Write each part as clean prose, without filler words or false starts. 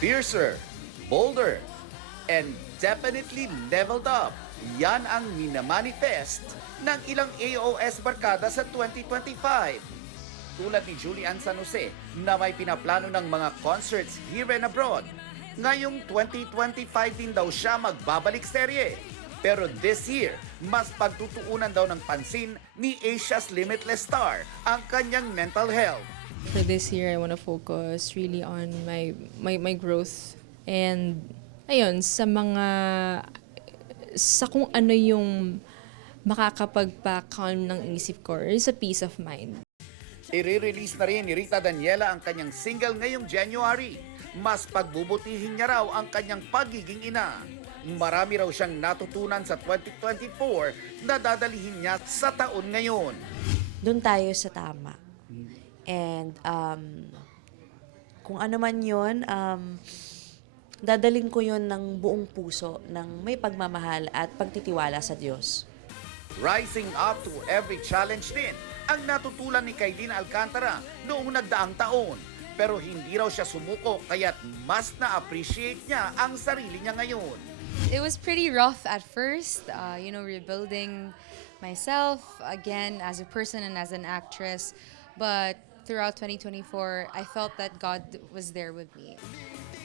Fiercer, bolder, and definitely leveled up. Yan ang minamanifest ng ilang AOS barkada sa 2025. Tulad ni Julian San Jose na may pinaplano ng mga concerts here and abroad. Ngayong 2025 din daw siya magbabalik serye. Pero this year, mas pagtutuunan daw ng pansin ni Asia's Limitless Star ang kanyang mental health. For this year, I want to focus really on my growth and ayun sa kung ano yung makakapagpa-calm ng isip ko or sa peace of mind. I-release na rin ni Rita Daniela ang kanyang single ngayong January. Mas pagbubutihin niya raw ang kanyang pagiging ina. Marami raw siyang natutunan sa 2024 na dadalihin niya sa taon ngayon. Doon tayo sa tama. And kung ano man yun, dadaling ko yun ng buong puso, ng may pagmamahal at pagtitiwala sa Diyos. Rising up to every challenge din ang natutulan ni Kaylin Alcantara noong nagdaang taon. Pero hindi raw siya sumuko kaya't mas na-appreciate niya ang sarili niya ngayon. It was pretty rough at first, rebuilding myself again as a person and as an actress. But throughout 2024, I felt that God was there with me.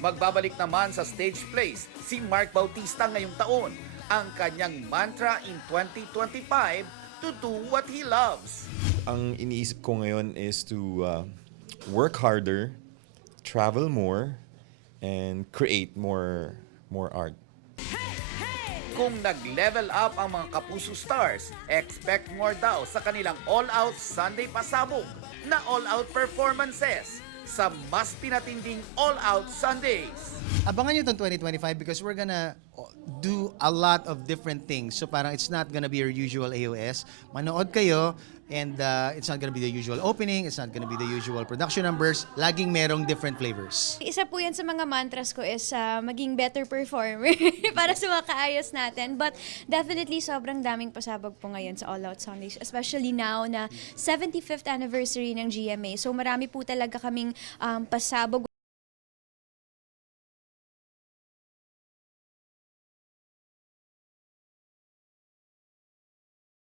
Magbabalik naman sa stage plays si Mark Bautista ngayong taon. Ang kanyang mantra in 2025, to do what he loves. Ang iniisip ko ngayon is to work harder, travel more, and create more art. Kung nag-level up ang mga Kapuso Stars, expect more daw sa kanilang all-out Sunday pasabog na all-out performances sa mas pinatinding all-out Sundays. Abangan nyo itong 2025 because we're gonna do a lot of different things. So parang it's not gonna be your usual AOS. Manood kayo and it's not gonna be the usual opening, it's not gonna be the usual production numbers. Laging merong different flavors. Isa po yan sa mga mantras ko is maging better performer para sa mga kaayos natin. But definitely sobrang daming pasabog po ngayon sa All Out Sundays. Especially now na 75th anniversary ng GMA. So marami po talaga kaming pasabog